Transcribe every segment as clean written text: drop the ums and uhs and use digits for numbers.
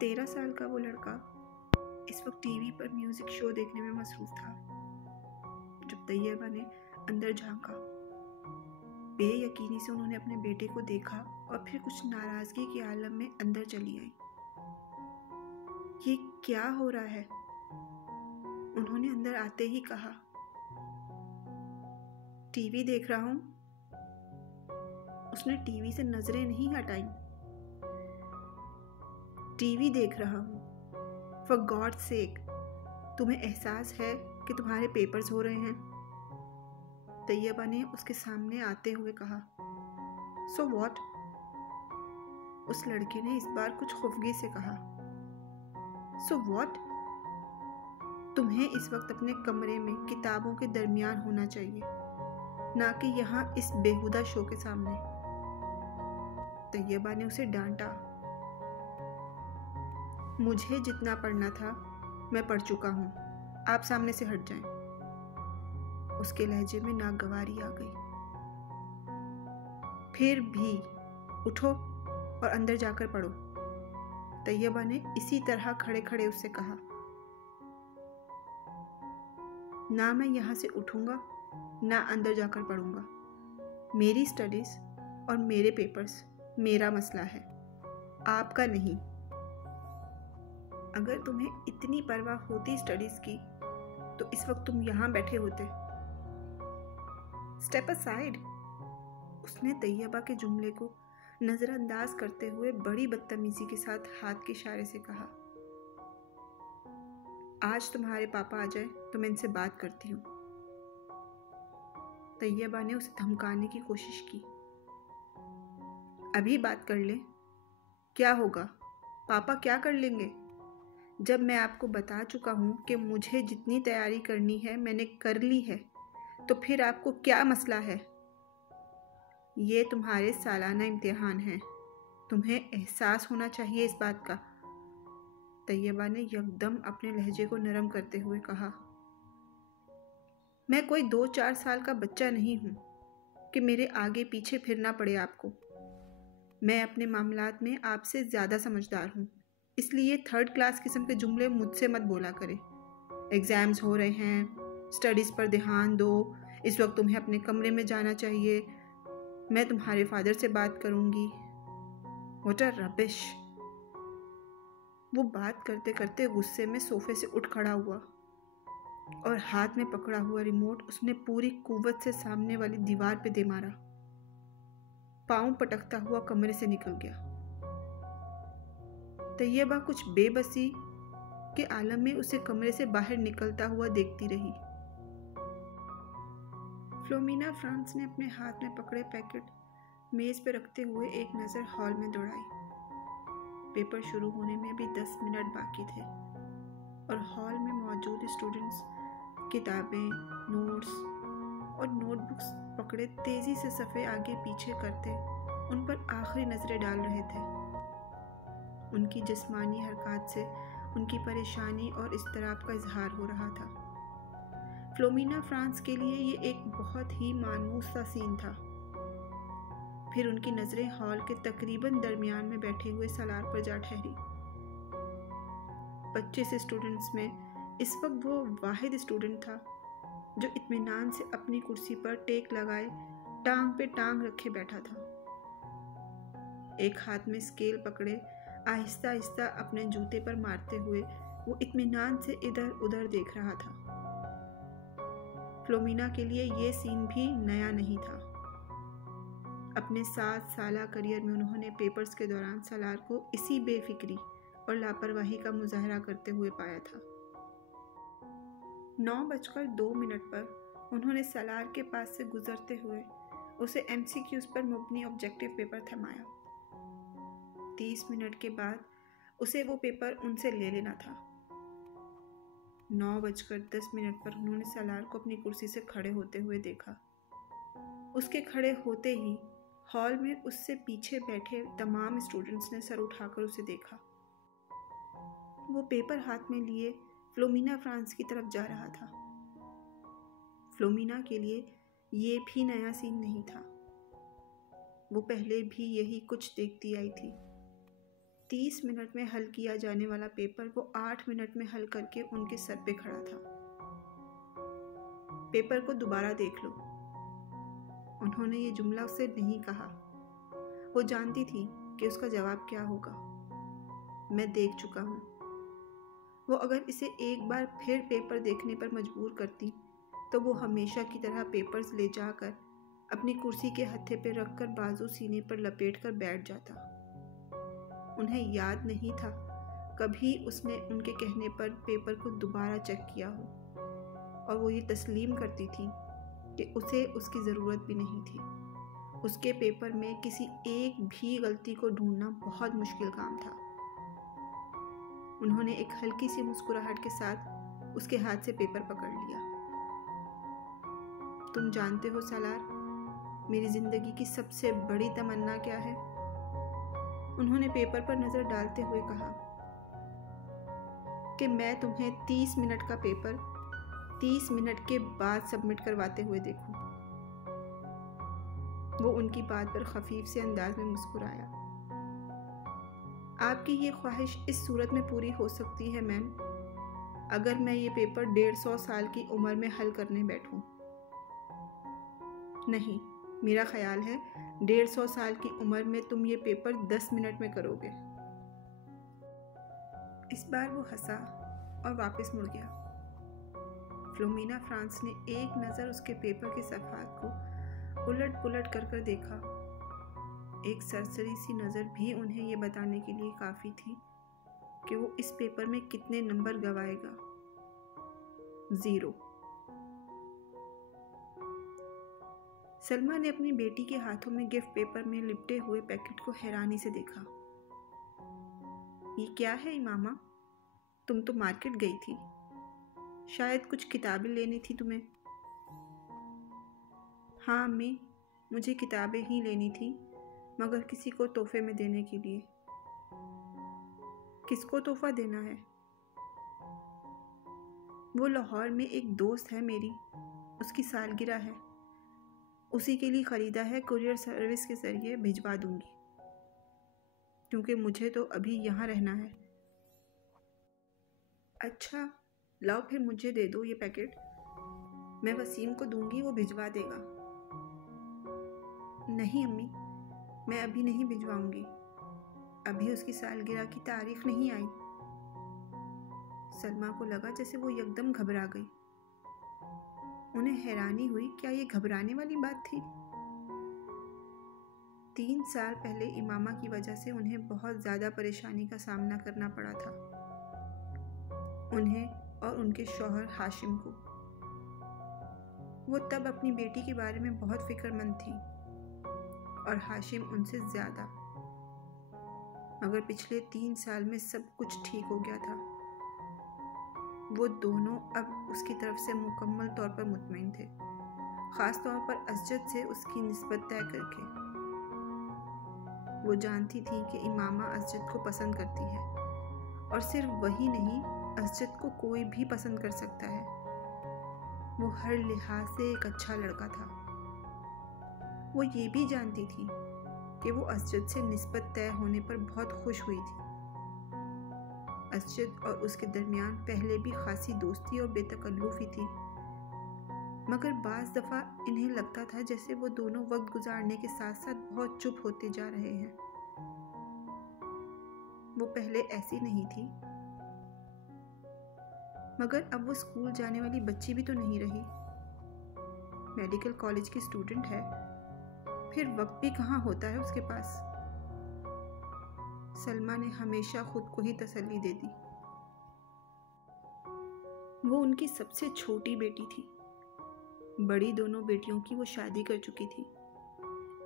13 साल का वो लड़का इस वक्त टीवी पर म्यूजिक शो देखने में मसरूफ था जब तैयबा ने अंदर झांका। बेयकीनी से उन्होंने अपने बेटे को देखा और फिर कुछ नाराजगी के आलम में अंदर चली आई। ये क्या हो रहा है? उन्होंने अंदर आते ही कहा। टीवी देख रहा हूं। उसने टीवी से नजरें नहीं हटाई। टीवी देख रहा हूं। फॉर गॉड सेक, तुम्हें एहसास है कि तुम्हारे पेपर्स हो रहे हैं? तैयबा ने उसके सामने आते हुए कहा। So what? उस लड़के ने इस बार कुछ खौफगी से कहा। So what? तुम्हें इस वक्त अपने कमरे में किताबों के दरमियान होना चाहिए, ना कि यहाँ इस बेहुदा शो के सामने। तैयबा ने उसे डांटा। मुझे जितना पढ़ना था मैं पढ़ चुका हूँ, आप सामने से हट जाएं। उसके लहजे में नागवारी आ गई। फिर भी उठो और अंदर जाकर पढ़ो, तैयबा ने इसी तरह खड़े खड़े उससे कहा। ना मैं यहाँ से उठूंगा ना अंदर जाकर पढ़ूंगा। मेरी स्टडीज और मेरे पेपर्स मेरा मसला है, आपका नहीं। अगर तुम्हें इतनी परवाह होती स्टडीज की तो इस वक्त तुम यहाँ बैठे होते। Step aside. उसने तैयबा के जुमले को नजरअंदाज करते हुए बड़ी बदतमीजी के साथ हाथ के इशारे से कहा। आज तुम्हारे पापा आ जाए तो मैं इनसे बात करती हूँ। तैयबा ने उसे धमकाने की कोशिश की। अभी बात कर ले, क्या होगा? पापा क्या कर लेंगे? जब मैं आपको बता चुका हूँ कि मुझे जितनी तैयारी करनी है मैंने कर ली है, तो फिर आपको क्या मसला है? ये तुम्हारे सालाना इम्तिहान हैं, तुम्हें एहसास होना चाहिए इस बात का। तैयबा ने यकदम अपने लहजे को नरम करते हुए कहा। मैं कोई 2-4 साल का बच्चा नहीं हूँ कि मेरे आगे पीछे फिरना पड़े आपको। मैं अपने मामलात में आपसे ज़्यादा समझदार हूँ, इसलिए 3rd क्लास किस्म के जुमले मुझसे मत बोला करें। एग्ज़ाम्स हो रहे हैं, स्टडीज़ पर ध्यान दो, इस वक्त तुम्हें अपने कमरे में जाना चाहिए, मैं तुम्हारे फादर से बात करूँगी। What a rubbish. वो बात करते करते गुस्से में सोफे से उठ खड़ा हुआ और हाथ में पकड़ा हुआ रिमोट उसने पूरी कुव्वत से सामने वाली दीवार पे दे मारा। पाँव पटकता हुआ कमरे से निकल गया। तैयबा कुछ बेबसी के आलम में उसे कमरे से बाहर निकलता हुआ देखती रही। फ्लोमिना फ्रांस ने अपने हाथ में पकड़े पैकेट मेज पर रखते हुए एक नज़र हॉल में दौड़ाई। पेपर शुरू होने में भी 10 मिनट बाकी थे और हॉल में मौजूद स्टूडेंट्स किताबें, नोट्स और नोटबुक्स पकड़े तेजी से सफ़े आगे पीछे करते उन पर आखिरी नज़रें डाल रहे थे। उनकी जिस्मानी हरकत से उनकी परेशानी और इज़्तिराब का इजहार हो रहा था। फ्लोमिना फ्रांस के लिए ये एक बहुत ही मानूस सा सीन था। फिर उनकी नज़रें हॉल के तकरीबन दरमियान में बैठे हुए सलार पर जा ठहरी। 25 स्टूडेंट्स में इस वक्त वो वाहिद स्टूडेंट था जो इत्मीनान से अपनी कुर्सी पर टेक लगाए टांग पे टांग रखे बैठा था। एक हाथ में स्केल पकड़े आहिस्ता आहिस्ता अपने जूते पर मारते हुए वो इत्मीनान से इधर उधर देख रहा था। फ्लोमिना के लिए ये सीन भी नया नहीं था। अपने 7 साला करियर में उन्होंने पेपर्स के दौरान सलार को इसी बेफिक्री और लापरवाही का मुजाहरा करते हुए पाया था। 9:02 पर उन्होंने सलार के पास से गुजरते हुए उसे MCQs पर मुबनी ऑब्जेक्टिव पेपर थमाया। 30 मिनट के बाद उसे वो पेपर उनसे ले लेना था। 9:10 पर उन्होंने सलार को अपनी कुर्सी से खड़े होते हुए देखा। उसके खड़े होते ही हॉल में उससे पीछे बैठे तमाम स्टूडेंट्स ने सर उठाकर उसे देखा। वो पेपर हाथ में लिए फ्लोमिना फ्रांस की तरफ जा रहा था। फ्लोमिना के लिए ये भी नया सीन नहीं था। वो पहले भी यही कुछ देखती आई थी। 30 मिनट में हल किया जाने वाला पेपर वो 8 मिनट में हल करके उनके सर पे खड़ा था। पेपर को दोबारा देख लो। उन्होंने ये जुमला उसे नहीं कहा। वो जानती थी कि उसका जवाब क्या होगा। मैं देख चुका हूँ। वो अगर इसे एक बार फिर पेपर देखने पर मजबूर करती तो वो हमेशा की तरह पेपर्स ले जाकर अपनी कुर्सी के हत्थे पे रखकर बाजू सीने पर लपेटकर बैठ जाता। उन्हें याद नहीं था कभी उसने उनके कहने पर पेपर को दोबारा चेक किया हो, और वो ये तस्लीम करती थी कि उसे उसकी ज़रूरत भी नहीं थी। उसके पेपर में किसी एक भी गलती को ढूंढना बहुत मुश्किल काम था। उन्होंने एक हल्की सी मुस्कुराहट के साथ उसके हाथ से पेपर पकड़ लिया। तुम जानते हो सालार, मेरी जिंदगी की सबसे बड़ी तमन्ना क्या है? उन्होंने पेपर पर नजर डालते हुए कहा कि मैं तुम्हें 30 मिनट का पेपर 30 मिनट के बाद सबमिट करवाते हुए देखूं। वो उनकी बात पर खफीफ से अंदाज में मुस्कुराया। आपकी ये ख्वाहिश इस सूरत में पूरी हो सकती है मैम, अगर मैं ये पेपर 150 साल की उम्र में हल करने बैठूं। नहीं, मेरा ख्याल है 150 साल की उम्र में तुम ये पेपर 10 मिनट में करोगे। इस बार वो हंसा और वापस मुड़ गया। फ्लोमिना फ्रांस ने एक नज़र उसके पेपर के सफ़ात को उलट पुलट कर देखा। एक सरसरी सी नज़र भी उन्हें ये बताने के लिए काफ़ी थी कि वो इस पेपर में कितने नंबर गंवाएगा। 0। सलमा ने अपनी बेटी के हाथों में गिफ्ट पेपर में लिपटे हुए पैकेट को हैरानी से देखा। ये क्या है इमामा? तुम तो मार्केट गई थी, शायद कुछ किताबें लेनी थी तुम्हें। हाँ अम्मी, मुझे किताबें ही लेनी थी, मगर किसी को तोहफे में देने के लिए। किसको तोहफा देना है? वो लाहौर में एक दोस्त है मेरी, उसकी सालगिरह है, उसी के लिए ख़रीदा है। कुरियर सर्विस के ज़रिए भिजवा दूंगी, क्योंकि मुझे तो अभी यहाँ रहना है। अच्छा, लाओ फिर मुझे दे दो ये पैकेट, मैं वसीम को दूंगी, वो भिजवा देगा। नहीं अम्मी, मैं अभी नहीं भिजवाऊंगी, अभी उसकी सालगिरह की तारीख नहीं आई। सलमा को लगा जैसे वो एकदम घबरा गई। उन्हें हैरानी हुई, क्या ये घबराने वाली बात थी? 3 साल पहले इमामा की वजह से उन्हें बहुत ज़्यादा परेशानी का सामना करना पड़ा था, उन्हें और उनके शौहर हाशिम को। वो तब अपनी बेटी के बारे में बहुत फिक्रमंद थी, और हाशिम उनसे ज़्यादा। मगर पिछले 3 साल में सब कुछ ठीक हो गया था। वो दोनों अब उसकी तरफ से मुकम्मल तौर पर मुतमईन थे, ख़ास तौर पर असजद से उसकी निस्बत तय करके। वो जानती थी कि इमामा असजद को पसंद करती है, और सिर्फ वही नहीं, असजद को कोई भी पसंद कर सकता है। वो हर लिहाज से एक अच्छा लड़का था। वो ये भी जानती थी कि वो असजद से निस्बत तय होने पर बहुत खुश हुई थी। असजद और उसके दरमियान पहले भी खासी दोस्ती और बेतकल्लुफ़ी थी, मगर बाज़ दफ़ा इन्हें लगता था जैसे वो दोनों वक्त गुजारने के साथ साथ बहुत चुप होते जा रहे हैं। वो पहले ऐसी नहीं थी, मगर अब वो स्कूल जाने वाली बच्ची भी तो नहीं रही। मेडिकल कॉलेज की स्टूडेंट है, फिर वक्त भी कहाँ होता है उसके पास। सलमा ने हमेशा खुद को ही तसल्ली दे दी। वो उनकी सबसे छोटी बेटी थी। बड़ी दोनों बेटियों की वो शादी कर चुकी थी,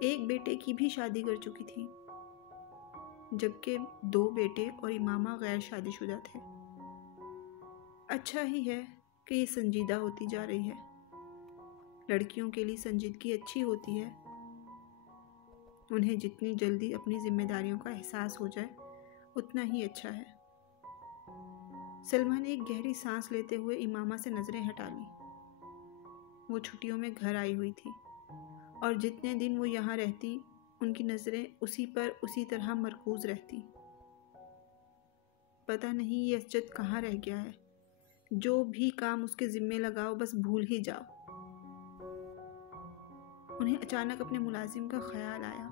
एक बेटे की भी शादी कर चुकी थी, जबकि 2 बेटे और इमामा गैर शादीशुदा थे। अच्छा ही है कि ये संजीदा होती जा रही है। लड़कियों के लिए संजीदगी अच्छी होती है। उन्हें जितनी जल्दी अपनी जिम्मेदारियों का एहसास हो जाए उतना ही अच्छा है। सलमा ने एक गहरी सांस लेते हुए इमामा से नज़रें हटा ली। वो छुट्टियों में घर आई हुई थी, और जितने दिन वो यहाँ रहती उनकी नज़रें उसी पर उसी तरह मरकूज़ रहती। पता नहीं ये असजद कहाँ रह गया है। जो भी काम उसके ज़िम्मे लगाओ बस भूल ही जाओ। उन्हें अचानक अपने मुलाजिम का ख्याल आया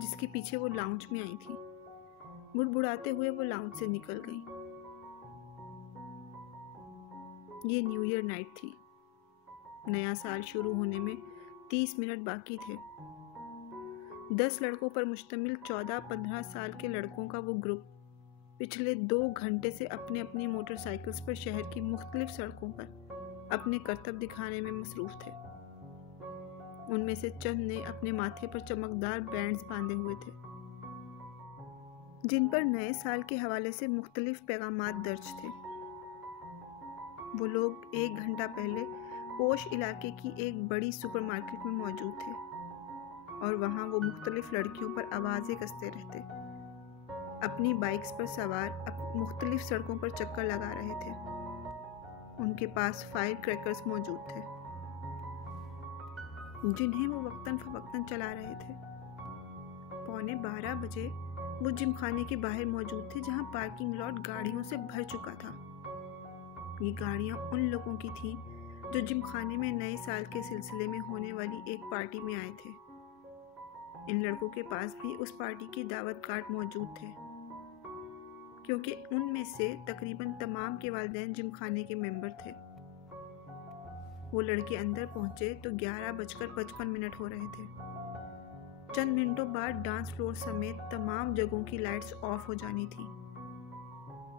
जिसके पीछे वो लाउंज में आई थी। बुड़बुड़ाते हुए वो लाउंज से निकल गई। ये न्यू ईयर नाइट थी। नया साल शुरू होने में 30 मिनट बाकी थे। 10 लड़कों पर मुश्तमिल 14-15 साल के लड़कों का वो ग्रुप पिछले 2 घंटे से अपने अपनी मोटरसाइकिल्स पर शहर की मुख्तलिफ सड़कों पर अपने करतब दिखाने में मसरूफ़ थे। उनमें से चंद ने अपने माथे पर चमकदार बैंड्स बांधे हुए थे जिन पर नए साल के हवाले से मुख्तलिफ पैगामात दर्ज थे। वो लोग 1 घंटा पहले पोश इलाके की एक बड़ी सुपरमार्केट में मौजूद थे और वहाँ वो मुख्तलिफ लड़कियों पर आवाज़ें कसते रहते, अपनी बाइक्स पर सवार मुख्तलिफ सड़कों पर चक्कर लगा रहे थे। उनके पास फायर क्रैकर्स मौजूद थे जिन्हें वो वक्तन फवक्तन चला रहे थे। 11:45 बजे वो जिमखाने के बाहर मौजूद थे जहाँ पार्किंग लॉट गाड़ियों से भर चुका था। ये गाड़ियाँ उन लोगों की थीं जो जिमखाने में नए साल के सिलसिले में होने वाली एक पार्टी में आए थे। इन लड़कों के पास भी उस पार्टी की दावत कार्ड मौजूद थे क्योंकि उनमें से तकरीबन तमाम के वालिदैन जिमखाने के मेंबर थे। वो लड़के अंदर पहुंचे तो 11:55 हो रहे थे। चंद मिनटों बाद डांस फ्लोर समेत तमाम जगहों की लाइट्स ऑफ हो जानी थी।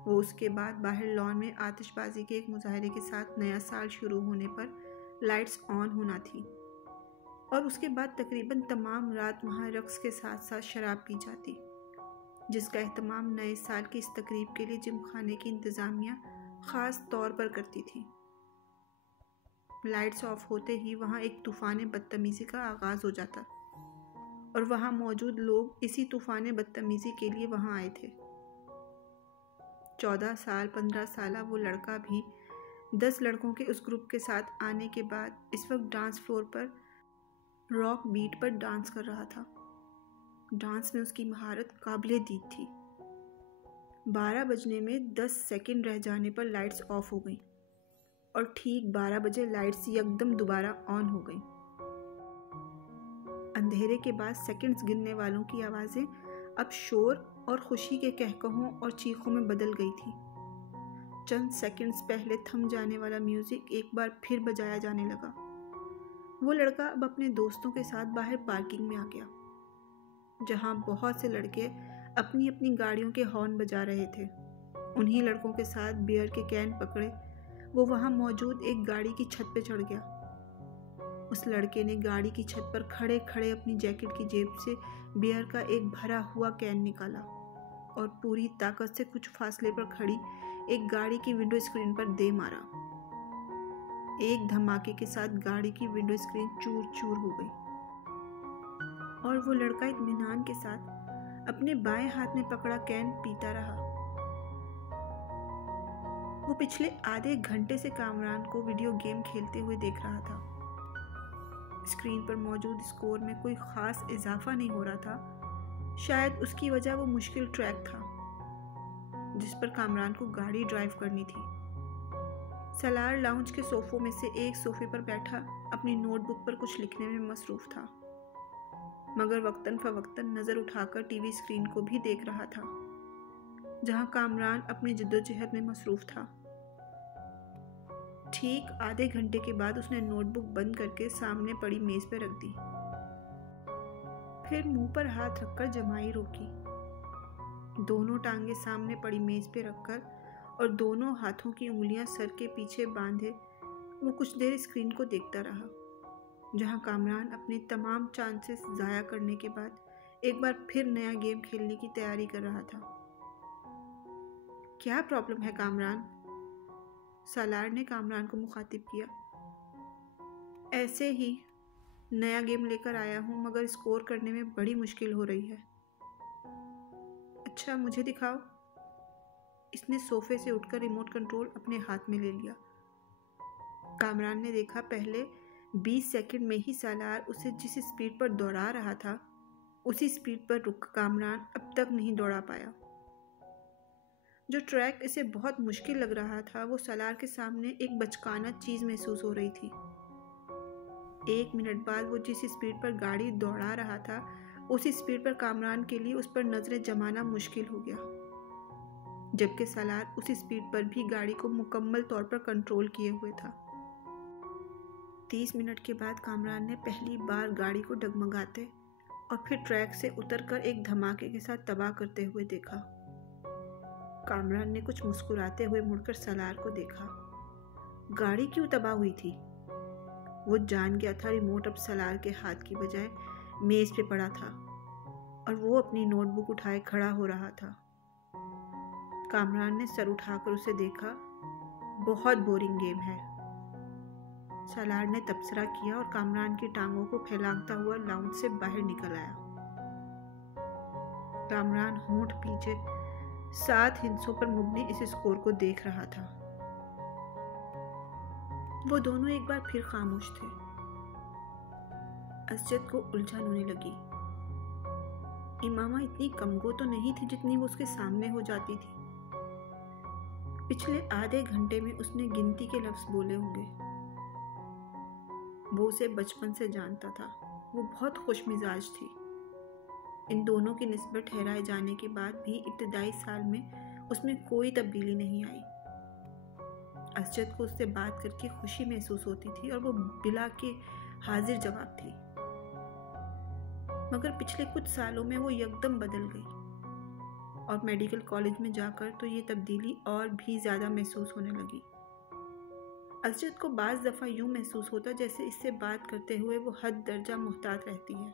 वो उसके बाद बाहर लॉन में आतिशबाजी के एक मुजाहरे के साथ नया साल शुरू होने पर लाइट्स ऑन होना थी और उसके बाद तकरीबन तमाम रात वहाँ रक्स के साथ साथ शराब पी जाती, जिसका एहतमाम नए साल की इस तकरीब के लिए जिमखाने की इंतज़ामिया ख़ास तौर पर करती थी। लाइट्स ऑफ होते ही वहाँ एक तूफ़ान बदतमीज़ी का आगाज़ हो जाता और वहाँ मौजूद लोग इसी तूफ़ान बदतमीज़ी के लिए वहाँ आए थे। 14 साल 15 साल वो लड़का भी 10 लड़कों के उस ग्रुप के साथ आने के बाद इस वक्त डांस फ्लोर पर रॉक बीट पर डांस कर रहा था। डांस में उसकी महारत काबिले दीद थी। 12 बजने में 10 सेकंड रह जाने पर लाइट्स ऑफ हो गई और ठीक 12 बजे लाइट्स यकदम दोबारा ऑन हो गई। अंधेरे के बाद सेकंड्स गिनने वालों की आवाज़ें अब शोर और खुशी के कहकहों और चीखों में बदल गई थी। चंद सेकंड्स पहले थम जाने वाला म्यूज़िक एक बार फिर बजाया जाने लगा। वो लड़का अब अपने दोस्तों के साथ बाहर पार्किंग में आ गया जहाँ बहुत से लड़के अपनी अपनी गाड़ियों के हॉर्न बजा रहे थे। उन्हीं लड़कों के साथ बियर के कैन पकड़े वो वहाँ मौजूद एक गाड़ी की छत पे चढ़ गया। उस लड़के ने गाड़ी की छत पर खड़े खड़े अपनी जैकेट की जेब से बियर का एक भरा हुआ कैन निकाला और पूरी ताकत से कुछ फासले पर खड़ी एक गाड़ी की विंडो स्क्रीन पर दे मारा। एक धमाके के साथ गाड़ी की विंडो स्क्रीन चूर चूर हो गई और वो लड़का इत्मीनान के साथ अपने बाएं हाथ में पकड़ा कैन पीता रहा। वो पिछले आधे घंटे से कामरान को वीडियो गेम खेलते हुए देख रहा था। स्क्रीन पर मौजूद स्कोर में कोई ख़ास इजाफा नहीं हो रहा था। शायद उसकी वजह वो मुश्किल ट्रैक था जिस पर कामरान को गाड़ी ड्राइव करनी थी। सलार लाउंज के सोफ़ों में से एक सोफ़े पर बैठा अपनी नोटबुक पर कुछ लिखने में मसरूफ़ था, मगर वक्तन फ़वक्तन नज़र उठाकर टीवी स्क्रीन को भी देख रहा था जहां कामरान अपनी जद्दोजहद में मसरूफ़ था। ठीक आधे घंटे के बाद उसने नोटबुक बंद करके सामने पड़ी मेज़ पर रख दी। फिर मुंह पर हाथ रखकर जमाई रोकी। दोनों टांगे सामने पड़ी मेज़ पे रखकर और दोनों हाथों की उंगलियां सर के पीछे बांधे वो कुछ देर स्क्रीन को देखता रहा जहां कामरान अपने तमाम चांसेस ज़ाया करने के बाद एक बार फिर नया गेम खेलने की तैयारी कर रहा था। क्या प्रॉब्लम है कामरान? सालार ने कामरान को मुखातिब किया। ऐसे ही नया गेम लेकर आया हूँ मगर स्कोर करने में बड़ी मुश्किल हो रही है। अच्छा मुझे दिखाओ। इसने सोफे से उठकर रिमोट कंट्रोल अपने हाथ में ले लिया। कामरान ने देखा पहले 20 सेकंड में ही सालार उसे जिस स्पीड पर दौड़ा रहा था उसी स्पीड पर रुक कामरान अब तक नहीं दौड़ा पाया। जो ट्रैक इसे बहुत मुश्किल लग रहा था, वो सलार के सामने एक बचकाना चीज़ महसूस हो रही थी। 1 मिनट बाद वो जिस स्पीड पर गाड़ी दौड़ा रहा था, उसी स्पीड पर कामरान के लिए उस पर नजरें जमाना मुश्किल हो गया, जबकि सलार उसी स्पीड पर भी गाड़ी को मुकम्मल तौर पर कंट्रोल किए हुए था। 30 मिनट के बाद कामरान ने पहली बार गाड़ी को डगमगाते और फिर ट्रैक से उतरकर एक धमाके के साथ तबाह करते हुए देखा। कामरान ने कुछ मुस्कुराते हुए मुड़कर सलार को देखा। गाड़ी क्यों तबाह हुई थी? वो जान गया था रिमोट अब सलार के हाथ की बजाय मेज पे पड़ा था और वो अपनी नोटबुक उठाए खड़ा हो रहा था। कामरान ने सर उठाकर उसे देखा। बहुत बोरिंग गेम है, सलार ने तबसरा किया और कामरान की टांगों को फैलाता हुआ लाउंज से बाहर निकल आया। कामरान होंठ पीछे 7 हिस्सों पर मुबनी इस स्कोर को देख रहा था। वो दोनों एक बार फिर खामोश थे। असजद को उलझन होने लगी। इमामा इतनी कमगो तो नहीं थी जितनी वो उसके सामने हो जाती थी। पिछले आधे घंटे में उसने गिनती के लफ्ज बोले होंगे। वो उसे बचपन से जानता था। वो बहुत खुशमिजाज थी। इन दोनों की निस्बत ठहराए जाने के बाद भी इब्तदाई साल में उसमें कोई तब्दीली नहीं आई। असजद को उससे बात करके खुशी महसूस होती थी और वो बिला के हाजिर जवाब थी। मगर पिछले कुछ सालों में वो एकदम बदल गई और मेडिकल कॉलेज में जाकर तो ये तब्दीली और भी ज़्यादा महसूस होने लगी। असजद को बाज़ दफ़ा यूँ महसूस होता जैसे इससे बात करते हुए वो हद दर्जा मुहतात रहती है।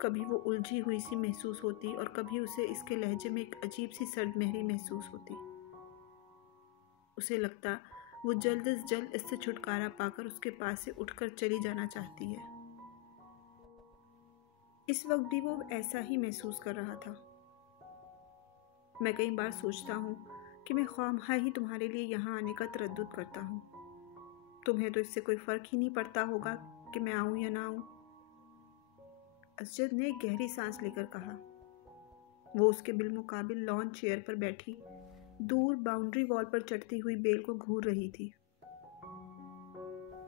कभी वो उलझी हुई सी महसूस होती और कभी उसे इसके लहजे में एक अजीब सी सर्द महरी महसूस होती। उसे लगता वो जल्द से जल्द इससे छुटकारा पाकर उसके पास से उठकर चली जाना चाहती है। इस वक्त भी वो ऐसा ही महसूस कर रहा था। मैं कई बार सोचता हूँ कि मैं ख्वामखा ही तुम्हारे लिए यहाँ आने का तरद्दुद करता हूँ। तुम्हें तो इससे कोई फ़र्क ही नहीं पड़ता होगा कि मैं आऊँ या ना आऊँ। असजद ने गहरी सांस लेकर कहा। वो उसके बिलमुकाबिल लॉन चेयर पर बैठी दूर बाउंड्री वॉल पर चढ़ती हुई बेल को घूर रही थी।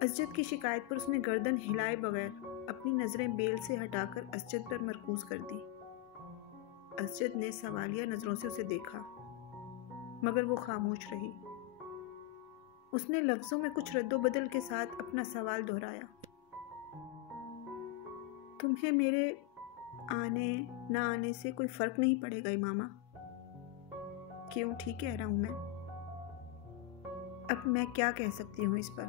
असजद की शिकायत पर उसने गर्दन हिलाए बगैर अपनी नज़रें बेल से हटाकर असजद पर मरकूज कर दी। असजद ने सवालिया नज़रों से उसे देखा, मगर वो खामोश रही। उसने लफ्ज़ों में कुछ रद्दोबदल के साथ अपना सवाल दोहराया। तुम्हें मेरे आने ना आने से कोई फ़र्क नहीं पड़ेगा इमामा? क्यों, ठीक कह रहा हूँ मैं। अब मैं क्या कह सकती हूँ इस पर?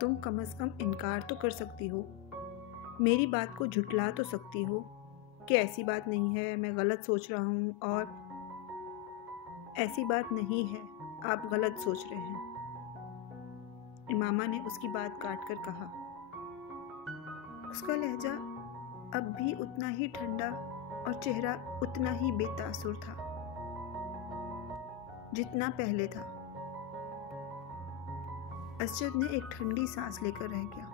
तुम कम से कम इनकार तो कर सकती हो, मेरी बात को झुटला तो सकती हो कि ऐसी बात नहीं है, मैं गलत सोच रहा हूँ। और ऐसी बात नहीं है, आप गलत सोच रहे हैं, इमामा ने उसकी बात काट कर कहा। उसका लहजा अब भी उतना ही ठंडा और चेहरा उतना ही बेतासुर था जितना पहले था। असजद ने एक ठंडी सांस लेकर रह गया।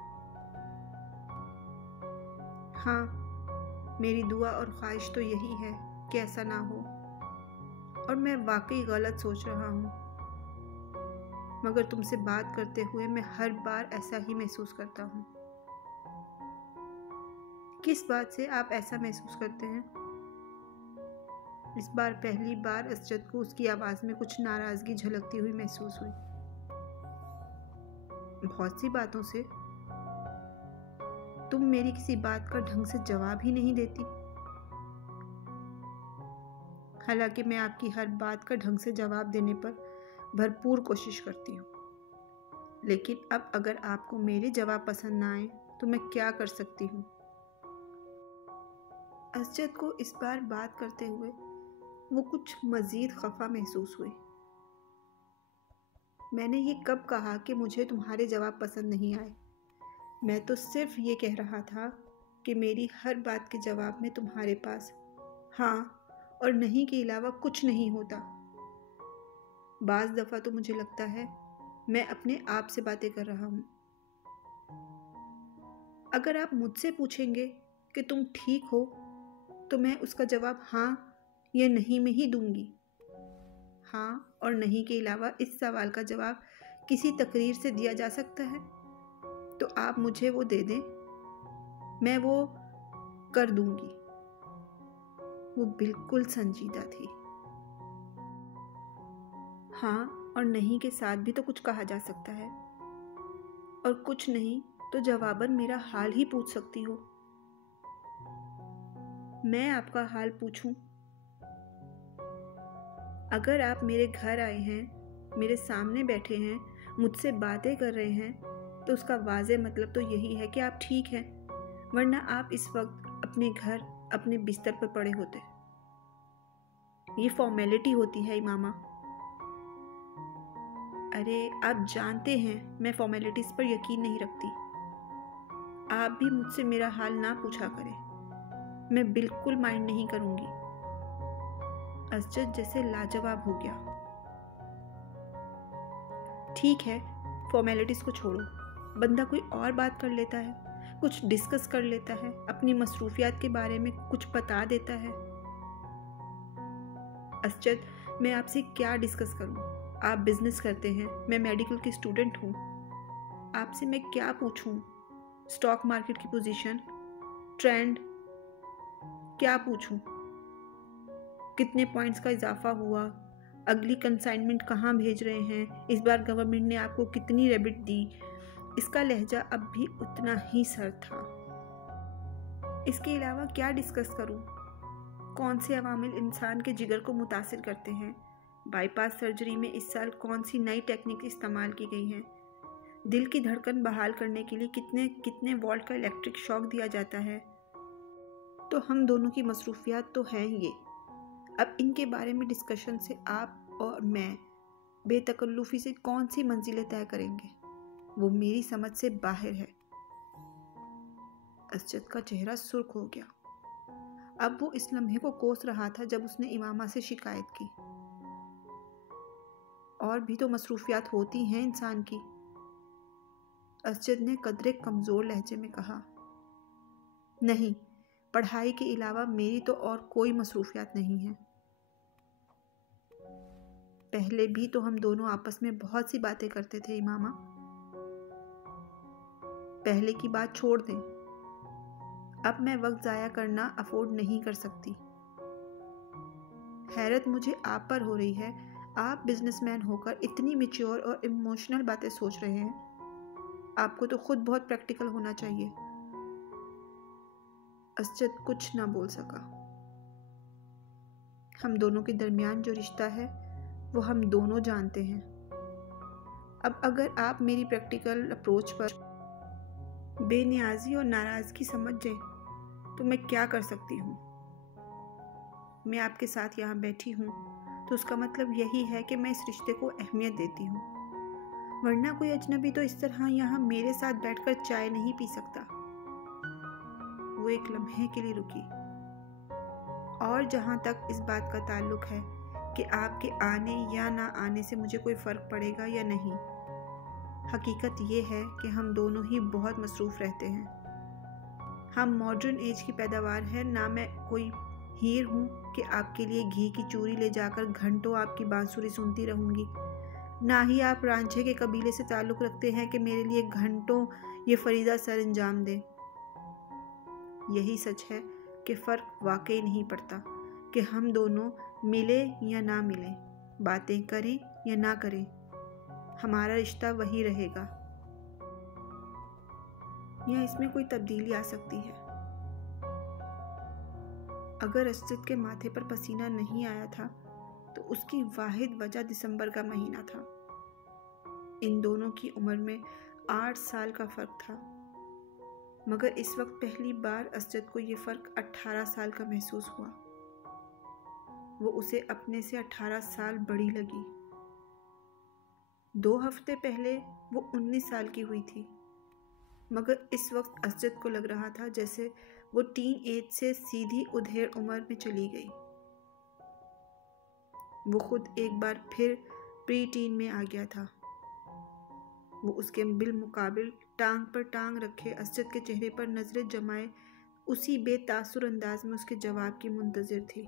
हाँ, मेरी दुआ और ख्वाहिश तो यही है कि ऐसा ना हो, और मैं वाकई गलत सोच रहा हूँ, मगर तुमसे बात करते हुए मैं हर बार ऐसा ही महसूस करता हूँ। किस बात से आप ऐसा महसूस करते हैं? इस बार पहली बार असजद को उसकी आवाज़ में कुछ नाराज़गी झलकती हुई महसूस हुई। बहुत सी बातों से। तुम मेरी किसी बात का ढंग से जवाब ही नहीं देती, हालांकि मैं आपकी हर बात का ढंग से जवाब देने पर भरपूर कोशिश करती हूँ। लेकिन अब अगर आपको मेरे जवाब पसंद ना आए तो मैं क्या कर सकती हूँ? असजद को इस बार बात करते हुए वो कुछ मज़ीद खफा महसूस हुई। मैंने ये कब कहा कि मुझे तुम्हारे जवाब पसंद नहीं आए? मैं तो सिर्फ ये कह रहा था कि मेरी हर बात के जवाब में तुम्हारे पास हाँ और नहीं के अलावा कुछ नहीं होता। बाज़ दफ़ा तो मुझे लगता है मैं अपने आप से बातें कर रहा हूँ। अगर आप मुझसे पूछेंगे कि तुम ठीक हो तो मैं उसका जवाब हाँ या नहीं में ही दूंगी। हाँ और नहीं के अलावा इस सवाल का जवाब किसी तकरीर से दिया जा सकता है? तो आप मुझे वो दे दें, मैं वो कर दूंगी। वो बिल्कुल संजीदा थी। हाँ और नहीं के साथ भी तो कुछ कहा जा सकता है, और कुछ नहीं तो जवाबन मेरा हाल ही पूछ सकती हो। मैं आपका हाल पूछूं? अगर आप मेरे घर आए हैं, मेरे सामने बैठे हैं, मुझसे बातें कर रहे हैं, तो उसका वाज़े मतलब तो यही है कि आप ठीक हैं, वरना आप इस वक्त अपने घर अपने बिस्तर पर पड़े होते। ये फॉर्मेलिटी होती है इमामा। अरे आप जानते हैं मैं फॉर्मेलिटीज़ पर यकीन नहीं रखती। आप भी मुझसे मेरा हाल ना पूछा करें, मैं बिल्कुल माइंड नहीं करूँगी। असजद जैसे लाजवाब हो गया। ठीक है, फॉर्मेलिटीज़ को छोड़ो, बंदा कोई और बात कर लेता है, कुछ डिस्कस कर लेता है, अपनी मसरूफियात के बारे में कुछ बता देता है। असजद मैं आपसे क्या डिस्कस करूं? आप बिजनेस करते हैं, मैं मेडिकल की स्टूडेंट हूं। आपसे मैं क्या पूछूं? स्टॉक मार्केट की पोजीशन, ट्रेंड, क्या पूछूं? कितने पॉइंट्स का इजाफा हुआ, अगली कंसाइनमेंट कहाँ भेज रहे हैं, इस बार गवर्नमेंट ने आपको कितनी रेबिट दी? इसका लहजा अब भी उतना ही सर था। इसके अलावा क्या डिस्कस करूं? कौन से अवामिल इंसान के जिगर को मुतासिर करते हैं? बाईपास सर्जरी में इस साल कौन सी नई टेक्निक इस्तेमाल की गई है? दिल की धड़कन बहाल करने के लिए कितने कितने वोल्ट का इलेक्ट्रिक शॉक दिया जाता है? तो हम दोनों की मसरूफियात तो हैं ये। अब इनके बारे में डिस्कशन से आप और मैं बेतकल्लुफ़ी से कौन सी मंजिलें तय करेंगे, वो मेरी समझ से बाहर है। असजद का चेहरा सुर्ख हो गया। अब वो इस लम्हे को कोस रहा था जब उसने इमामा से शिकायत की। और भी तो मसरूफियात होती हैं इंसान की। असजद ने कदरे कमज़ोर लहजे में कहा, नहीं, पढ़ाई के अलावा मेरी तो और कोई मसरूफियात नहीं है। पहले भी तो हम दोनों आपस में बहुत सी बातें करते थे इमामा। पहले की बात छोड़ दें, अब मैं वक्त ज़ाया करना अफोर्ड नहीं कर सकती। हैरत मुझे आप पर हो रही है, आप बिजनेसमैन होकर इतनी मैच्योर और इमोशनल बातें सोच रहे हैं। आपको तो खुद बहुत प्रैक्टिकल होना चाहिए। असजद कुछ ना बोल सका। हम दोनों के दरमियान जो रिश्ता है वो हम दोनों जानते हैं। अब अगर आप मेरी प्रैक्टिकल अप्रोच पर बेनियाजी और नाराज़गी समझ जाए तो मैं क्या कर सकती हूँ? मैं आपके साथ यहाँ बैठी हूँ तो उसका मतलब यही है कि मैं इस रिश्ते को अहमियत देती हूँ, वरना कोई अजनबी तो इस तरह यहाँ मेरे साथ बैठकर चाय नहीं पी सकता। वो एक लम्हे के लिए रुकी। और जहाँ तक इस बात का ताल्लुक है कि आपके आने या ना आने से मुझे कोई फ़र्क पड़ेगा या नहीं, हकीकत ये है कि हम दोनों ही बहुत मसरूफ़ रहते हैं। हम मॉडर्न एज की पैदावार है, ना मैं कोई हीर हूँ कि आपके लिए घी की चूरी ले जाकर घंटों आपकी बांसुरी सुनती रहूँगी, ना ही आप रांझे के कबीले से ताल्लुक़ रखते हैं कि मेरे लिए घंटों ये फरीदा सर अंजाम दें। यही सच है कि फ़र्क वाकई नहीं पड़ता कि हम दोनों मिले या ना मिलें, बातें करें या ना करें, हमारा रिश्ता वही रहेगा। या इसमें कोई तब्दीली आ सकती है। अगर असजद के माथे पर पसीना नहीं आया था तो उसकी वाहिद वजह दिसंबर का महीना था। इन दोनों की उम्र में 8 साल का फ़र्क था, मगर इस वक्त पहली बार असजद को ये फ़र्क 18 साल का महसूस हुआ। वो उसे अपने से 18 साल बड़ी लगी। 2 हफ्ते पहले वो 19 साल की हुई थी, मगर इस वक्त असजद को लग रहा था जैसे वो टीन एज से सीधी उधेड़ उम्र में चली गई। वो खुद एक बार फिर प्री टीन में आ गया था। वो उसके बिलमुकाबिल टांग पर टांग रखे असजद के चेहरे पर नजरें जमाए उसी बेतासुर अंदाज में उसके जवाब की मुंतज़िर थी।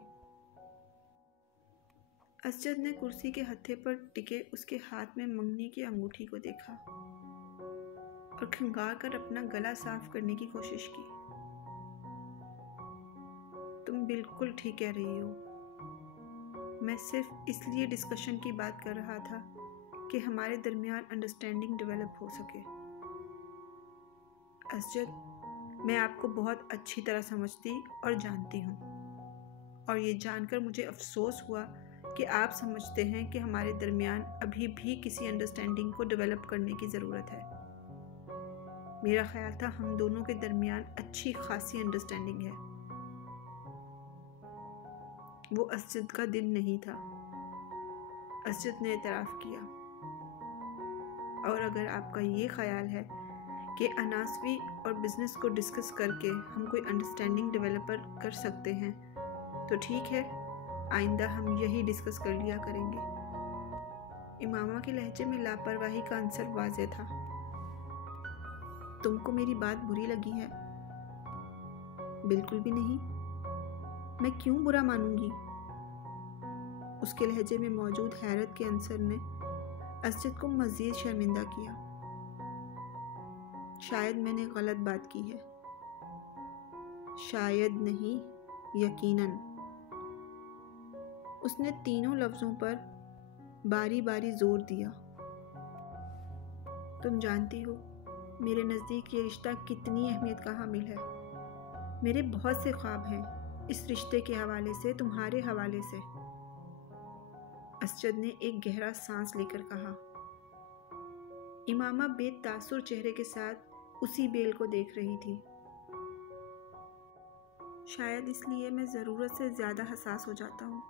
असजद ने कुर्सी के हत्थे पर टिके उसके हाथ में मंगनी की अंगूठी को देखा और खंगाल कर अपना गला साफ करने की कोशिश की। तुम बिल्कुल ठीक कह रही हो। मैं सिर्फ इसलिए डिस्कशन की बात कर रहा था कि हमारे दरमियान अंडरस्टैंडिंग डेवलप हो सके। असजद, मैं आपको बहुत अच्छी तरह समझती और जानती हूँ, और ये जानकर मुझे अफसोस हुआ कि आप समझते हैं कि हमारे दरमियान अभी भी किसी अंडरस्टैंडिंग को डेवलप करने की ज़रूरत है। मेरा ख्याल था हम दोनों के दरमियान अच्छी खासी अंडरस्टैंडिंग है। वो असजद का दिन नहीं था। असजद ने एतराफ़ किया। और अगर आपका ये ख्याल है कि अनासवी और बिज़नेस को डिस्कस करके हम कोई अंडरस्टैंडिंग डेवलपर कर सकते हैं तो ठीक है, आइंदा हम यही डिस्कस कर लिया करेंगे। इमामा के लहजे में लापरवाही का आंसर वाज़ेह था। तुमको मेरी बात बुरी लगी है? बिल्कुल भी नहीं। मैं क्यों बुरा मानूंगी? उसके लहजे में मौजूद हैरत के आंसर ने असजद को मज़ीद शर्मिंदा किया। शायद मैंने गलत बात की है। शायद नहीं, यकीनन। उसने तीनों लफ्ज़ों पर बारी बारी जोर दिया। तुम जानती हो मेरे नज़दीक ये रिश्ता कितनी अहमियत का हामिल है। मेरे बहुत से ख्वाब हैं इस रिश्ते के हवाले से, तुम्हारे हवाले से। असजद ने एक गहरा सांस लेकर कहा। इमामा बेतासुर चेहरे के साथ उसी बेल को देख रही थी। शायद इसलिए मैं ज़रूरत से ज़्यादा हसास हो जाता हूँ।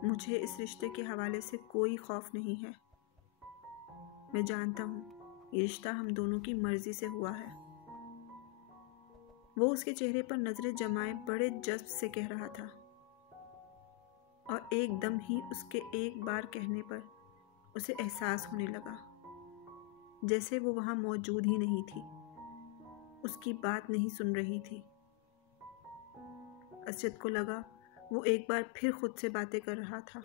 मुझे इस रिश्ते के हवाले से कोई खौफ नहीं है। मैं जानता हूँ ये रिश्ता हम दोनों की मर्जी से हुआ है। वो उसके चेहरे पर नजरें जमाए बड़े जज्ब से कह रहा था, और एकदम ही उसके एक बार कहने पर उसे एहसास होने लगा जैसे वो वहाँ मौजूद ही नहीं थी, उसकी बात नहीं सुन रही थी। असजद को लगा वो एक बार फिर खुद से बातें कर रहा था।